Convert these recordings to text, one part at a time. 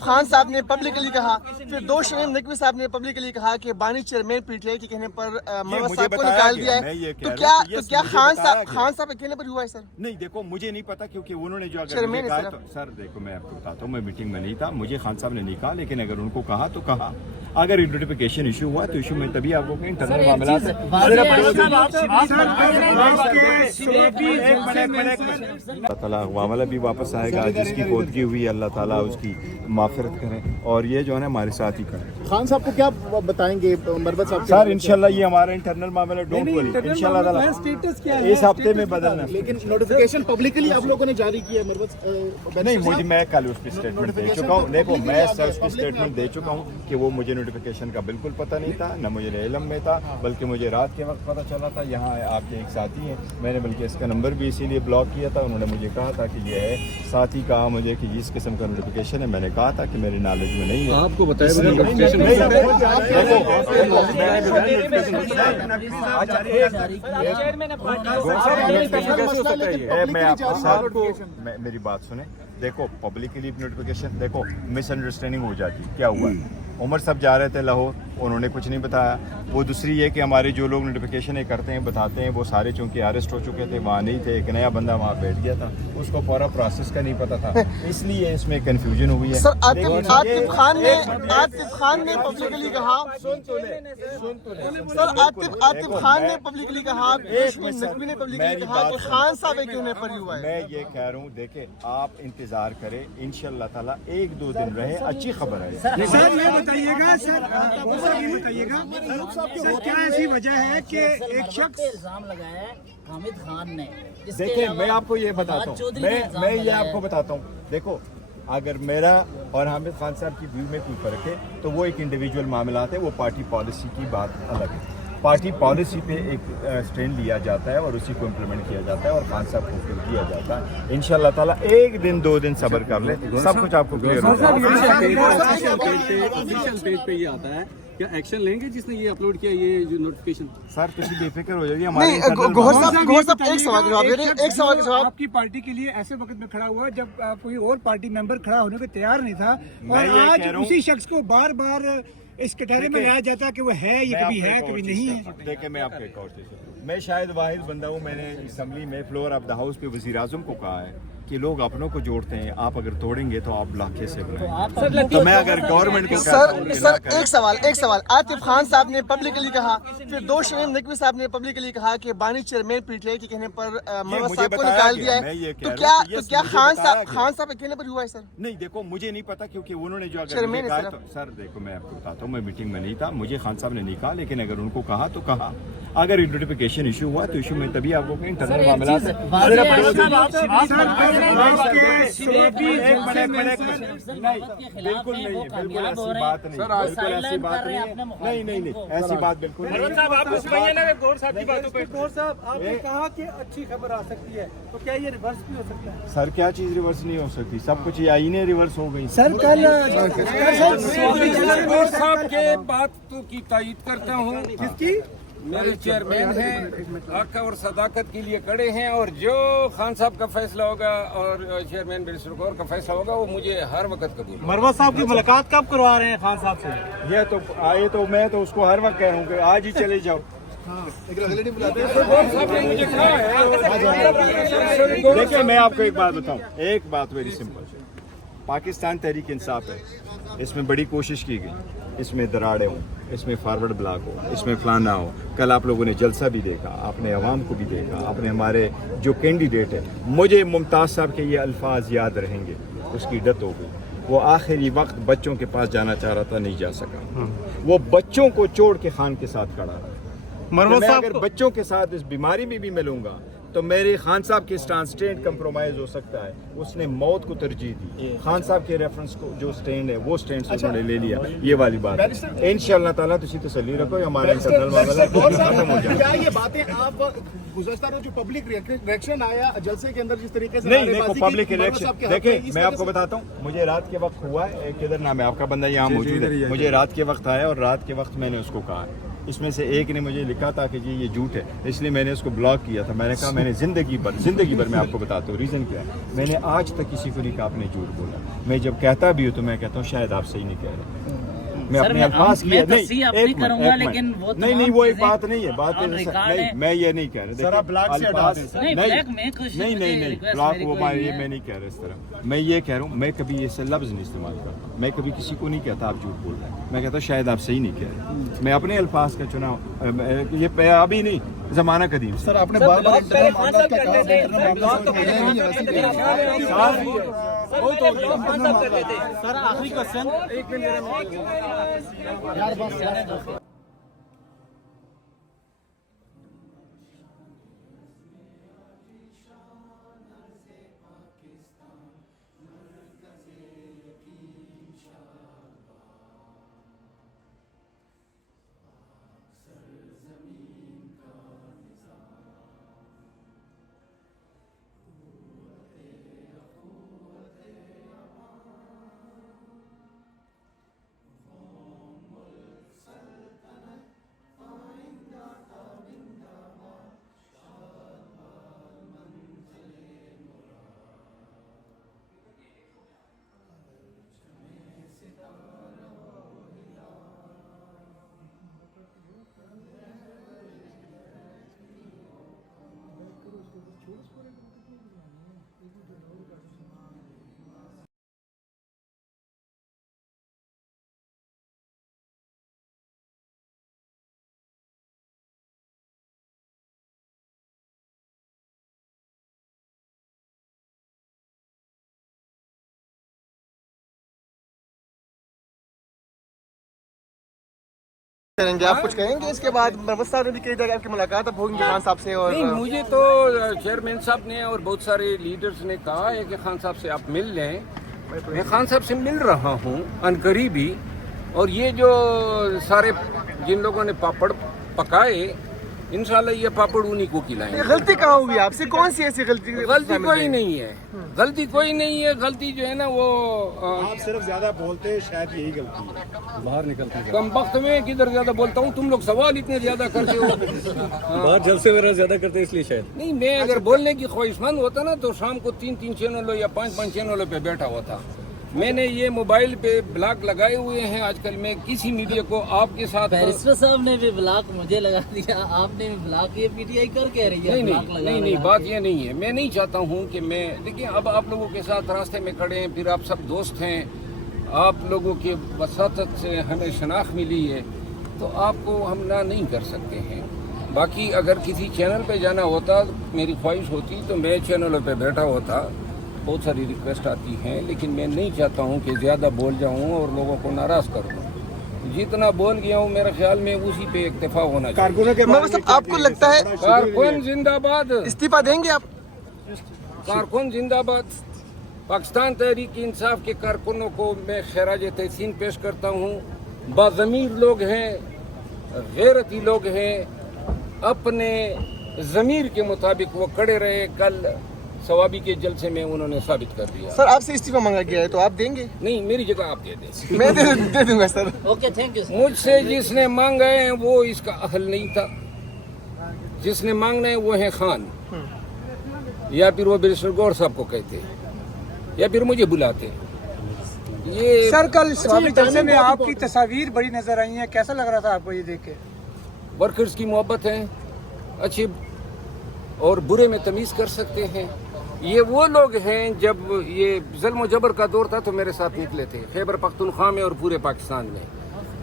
عاطف خان صاحب نے پبلکلی کہا، پھر 2 شمیم نقوی صاحب نے پبلکلی کہا کہ بانی چیئرمین پی ٹی آئی کے کہنے پر مروت صاحب کو نکال دیا ہے، تو کیا خان صاحب اکیلے پر ہوا ہے سر؟ نہیں دیکھو مجھے نہیں پتا، کیونکہ انہوں نے جو اگر کہا تو سر دیکھو میں آپ کو بتاتا ہوں، میں میٹنگ میں نہیں تھا، مجھے خان صاحب نے نہیں کہا، لیکن اگر ان کو کہا تو کہا، اگر نوٹیفیکیشن ایشو ہوا تو ایشو میں تبھی آپ کو انٹرنل معاملات اللہ تعالیٰ معاملہ بھی واپس آئے گا، جس کی بودگی ہوئی اللہ تعالیٰ اس کی معافرت کرے، اور یہ جو ہے نا ہمارے ساتھ ہی کریں۔ خان صاحب کو کیا بتائیں گے مروت صاحب؟ سر انشاءاللہ یہ ہمارا انٹرنل معاملہ، ڈونٹ وری، انشاءاللہ تعالیٰ اس ہفتے میں بدلنا۔ لیکن نوٹیفیکیشن پبلکلی آپ لوگوں نے جاری کیا ہے مروت؟ نہیں مجھے، میں کل اس پہ اسٹیٹمنٹ دے چکا ہوں، دیکھو میں اس پہ اسٹیٹمنٹ دے چکا ہوں کہ وہ مجھے نوٹیفیکیشن کا بالکل پتہ نہیں تھا، نہ مجھے علم میں تھا، بلکہ مجھے رات کے وقت پتہ چلا تھا۔ یہاں آپ کے ایک ساتھی ہیں، میں نے بلکہ اس کا نمبر بھی اسی لیے بلاک کیا تھا، انہوں نے مجھے کہا تھا کہ یہ ہے، ساتھی کہا مجھے کہ اس قسم کا نوٹیفیکیشن ہے، میں نے کہا تھا کہ میری نالج میں نہیں ہے۔ آپ کو بتایا میری بات سنیں، دیکھو پبلکلی نوٹیفیکیشن، دیکھو مس انڈرسٹینڈنگ ہو جاتی، کیا ہوا؟ عمر صاحب جا رہے تھے لاہور، انہوں نے کچھ نہیں بتایا۔ وہ دوسری یہ کہ ہمارے جو لوگ نوٹیفیکیشن کرتے ہیں بتاتے ہیں، وہ سارے چونکہ اریسٹ ہو چکے تھے، وہاں نہیں تھے، ایک نیا بندہ وہاں بیٹھ گیا تھا، اس کو پورا پروسیس کا نہیں پتہ تھا، اس لیے اس میں کنفیوژن ہوئی ہے۔ سر عاطف خان نے پبلکلی کہا، سر عاطف خان نے پبلکلی کہا، نقوی نے پبلکلی کہا کہ خان صاحب کے ہونے پر ہی ہوا ہے۔ میں یہ کہہ رہا ہوں، دیکھیں آپ انتظار کریں، انشاءاللہ تعالیٰ 1-2 دن رہے، اچھی خبر ہے۔ سر یہ بتائیے گا، سر یہ بتائیے گا کیا ایسی وجہ ہے کہ ایک شخص الزام لگایا ہے حامد خان نے؟ دیکھیں میں آپ کو یہ بتاتا ہوں، میں یہ آپ کو بتاتا ہوں، دیکھو اگر میرا اور حامد خان صاحب کی ویو میں کوئی فرق ہے تو وہ ایک انڈیویجول معاملات ہے، وہ پارٹی پالیسی کی بات الگ ہے۔ پارٹی پالیسی پہ ایک اسٹینڈ لیا جاتا ہے اور اسی کو امپلیمنٹ کیا جاتا ہے، اور خان صاحب کو فل کیا جاتا ہے۔ انشاءاللہ تعالیٰ 1-2 دن صبر کر لیں، سب کچھ آپ کو کلیئر ہو جائے گا۔ آفیشیل پیج پہ یہ آتا ہے، کیا ایکشن لیں گے جس نے یہ اپلوڈ کیا یہ جو نوٹیفیکیشن؟ سر تسی بے فکر ہو جائیے، نہیں گوہر صاحب ایک سوال کا جواب، آپ کی پارٹی کے لیے ایسے وقت میں کھڑا ہوا جب کوئی اور پارٹی ممبر کھڑا ہونے کو تیار نہیں تھا، اور آج اسی شخص کو بار بار اس کٹہرے میں لایا جاتا ہے کہ وہ ہے، یہ کبھی ہے کبھی نہیں ہے۔ دیکھیں میں آپ کو ایک اور چیز، میں شاید واحد بندہ ہوں، میں نے اسمبلی میں فلور آف دا ہاؤس پہ وزیر اعظم کو کہا ہے کہ لوگ اپنوں کو جوڑتے ہیں، آپ اگر توڑیں گے تو آپ لاکھے سے بنائیں، تو میں اگر گورنمنٹ کو سر ایک سوال عاطف خان صاحب نے پبلکلی کہا، پھر 2 شمیم نقوی صاحب نے پبلکلی کہا کہ بانی چیئرمین پی ٹی آئی کے کہنے پر مروت صاحب کو نکال دیا ہے، تو کیا خان صاحب اکیلے پر ہوا ہے سر؟ نہیں دیکھو مجھے نہیں پتا، کیونکہ انہوں نے جو اگر کہا تو سر دیکھو میں آپ کو بتاتا ہوں، میں میٹنگ میں نہیں تھا، مجھے خان صاحب نے نہیں کہا، لیکن اگر ان کو کہا تو کہا، اگر نوٹیفیکیشن ایشو ہوا تو ایشو میں تبھی آپ کو انٹرنل معاملات بالکل نہیں ہے، بالکل ایسی بات نہیں، بالکل ایسی بات نہیں، ایسی بات بالکل نہیں۔ آپ نے کہا کہ اچھی خبر آ سکتی ہے، تو کیا یہ ریورس بھی ہو سکتا ہے؟ سر کیا چیز ریورس نہیں ہو سکتی، سب کچھ یہ آئینیں ریورس ہو گئی۔ سر کل صاحب کے بات کی تائید کرتا ہوں، کس کی؟ میرے چیئرمین ہیں، حق اور صداقت کے لیے کڑے ہیں، اور جو خان صاحب کا فیصلہ ہوگا اور چیئرمین بریسٹر کور کا فیصلہ ہوگا وہ مجھے ہر وقت قبول ہے۔ مروت صاحب کی ملاقات کب کروا رہے ہیں خان صاحب سے؟ یہ تو آئے تو میں تو اس کو ہر وقت کہہ رہا ہوں کہ آج ہی چلے جاؤ۔ دیکھیں میں آپ کو ایک بات بتاؤں، ایک بات ویری سمپل، پاکستان تحریک انصاف ہے، اس میں بڑی کوشش کی گئی، اس میں دراڑے ہوں، اس میں فارورڈ بلاک ہو، اس میں فلانا ہو، کل آپ لوگوں نے جلسہ بھی دیکھا، آپ نے عوام کو بھی دیکھا، آپ نے ہمارے جو کینڈیڈیٹ ہے، مجھے ممتاز صاحب کے یہ الفاظ یاد رہیں گے، اس کی ڈیتھ ہو گئی، وہ آخری وقت بچوں کے پاس جانا چاہ رہا تھا، نہیں جا سکا، وہ بچوں کو چھوڑ کے خان کے ساتھ کھڑا رہا۔ میں اگر بچوں کے ساتھ اس بیماری میں بھی ملوں گا تو میرے خان صاحب کے سٹینڈ کمپرومائز ہو سکتا ہے، اس نے موت کو ترجیح دی، خان صاحب کے ریفرنس کو جو سٹینڈ ہے وہ سٹینڈ سے انہوں نے لے لیا، یہ والی بات ہے۔ انشاءاللہ تعالیٰ تسی تسلی رکھو، ہمارا انٹرنل معاملہ ختم ہو جائے۔ کیا یہ باتیں آپ گزشتہ روز جو پبلک ریئیکشن آیا جلسے کے اندر جس طریقے سے نہیں دیکھو پبلک ریئیکشن، دیکھیں میں آپ کو بتاتا ہوں، مجھے رات کے وقت ہوا ہے، کدھر نام ہے آپ کا بندہ یہاں موجود ہے، مجھے رات کے وقت آیا اور رات کے وقت میں نے اس کو کہا اس میں سے ایک نے مجھے لکھا تھا کہ جی یہ جھوٹ ہے، اس لیے میں نے اس کو بلاک کیا تھا. میں نے کہا میں نے زندگی بھر میں آپ کو بتاتا ہوں ریزن کیا ہے. میں نے آج تک کسی کو نہیں کہا آپ نے جھوٹ بولا. میں جب کہتا بھی ہوں تو میں کہتا ہوں شاید آپ صحیح نہیں کہہ رہے. میں اپنے الفاظ کی نہیں وہ ایک بات نہیں ہے، بات نہیں میں یہ نہیں کہہ رہا. نہیں بلاک وہ یہ میں نہیں کہہ رہا اس طرح. میں یہ کہہ رہا ہوں میں کبھی ایسا لفظ نہیں استعمال کرتا. میں کبھی کسی کو نہیں کہتا آپ جھوٹ بول رہے ہیں. میں کہتا ہوں شاید آپ صحیح نہیں کہہ رہے. میں اپنے الفاظ کا چناؤ یہ ابھی نہیں زمانہ قدیم. سر آپ نے بار بار سر آخری کوشچن کریں گے. آپ کچھ کہیں گے اس کے بعد؟ مروت صاحب نے بھی کہی تھا کہ آپ کی ملاقات اب ہوگی خان صاحب سے. اور نہیں مجھے تو چیئرمین صاحب نے اور بہت سارے لیڈرز نے کہا ہے کہ خان صاحب سے آپ مل لیں. میں خان صاحب سے مل رہا ہوں عنقریبی. اور یہ جو سارے جن لوگوں نے پاپڑ پکائے انشاءاللہ یہ پاپڑ انہی کو کھلائیں گے. غلطی کہاں ہوئی آپ سے؟ کون سی ایسی غلطی؟ غلطی کوئی نہیں ہے، غلطی کوئی نہیں ہے. غلطی جو ہے نا وہ آپ صرف زیادہ بولتے ہیں، شاید یہی غلطی ہے. باہر نکلتے ہیں کم وقت میں کدھر زیادہ بولتا ہوں. تم لوگ سوال اتنے زیادہ کرتے ہو. باہر جلسے وغیرہ زیادہ کرتے ہیں اس لیے شاید. نہیں میں اگر بولنے کی خواہش مند ہوتا نا تو شام کو 3 چینلوں یا 5 چینلوں پہ بیٹھا ہوتا. میں نے یہ موبائل پہ بلاک لگائے ہوئے ہیں. آج کل میں کسی میڈیا کو آپ کے ساتھ بیرسٹر صاحب نے بھی بلاک مجھے لگا دیا، آپ نے بھی بلاک. یہ پی ٹی آئی کر کہہ رہی ہے نہیں بات یہ نہیں ہے. میں نہیں چاہتا ہوں کہ میں دیکھیں اب آپ لوگوں کے ساتھ راستے میں کھڑے ہیں، پھر آپ سب دوست ہیں، آپ لوگوں کے وساطت سے ہمیں شناخت ملی ہے تو آپ کو ہم نہ نہیں کر سکتے ہیں. باقی اگر کسی چینل پہ جانا ہوتا میری خواہش ہوتی تو میں چینلوں پہ بیٹھا ہوتا. بہت ساری ریکویسٹ آتی ہیں لیکن میں نہیں چاہتا ہوں کہ زیادہ بول جاؤں اور لوگوں کو ناراض کر دوں. جتنا بول گیا ہوں میرے خیال میں اسی پہ اکتفا ہونا چاہیے. آپ کو لگتا ہے کارکن زندہ باد؟ استعفیٰ دیں گے آپ؟ کارکن زندہ باد. پاکستان تحریک انصاف کے کارکنوں کو میں خراج تحسین پیش کرتا ہوں. باضمیر لوگ ہیں، غیرتی لوگ ہیں، اپنے ضمیر کے مطابق وہ کھڑے رہے. کل ثوابی کے جلسے میں انہوں نے ثابت کر دیا. سر آپ سے استعفیٰ مانگا گیا ہے تو آپ دیں گے؟ نہیں میری جگہ آپ دے دیں. میں دے دوں گا سر. Okay thank you. مجھ سے جس نے مانگا ہے وہ اس کا اہل نہیں تھا. جس نے مانگنا ہے وہ ہے خان، یا پھر وہ بیرسٹر گور صاحب کو کہتے یا پھر مجھے بلاتے. یہ سر کل ثوابی جلسے میں آپ کی تصاویر بڑی نظر آئی ہیں، کیسا لگ رہا تھا آپ کو یہ دیکھ کے؟ ورکرز کی محبت ہے، اچھے اور برے میں تمیز کر سکتے ہیں. یہ وہ لوگ ہیں جب یہ ظلم و جبر کا دور تھا تو میرے ساتھ نکلے تھے خیبر پختونخوا میں اور پورے پاکستان میں.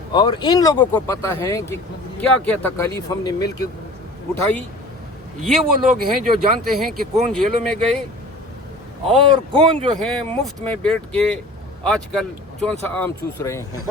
اور ان لوگوں کو پتہ ہے کہ کیا کیا تکالیف ہم نے مل کے اٹھائی. یہ وہ لوگ ہیں جو جانتے ہیں کہ کون جیلوں میں گئے اور کون جو ہیں مفت میں بیٹھ کے آج کل چون سا آم چوس رہے ہیں.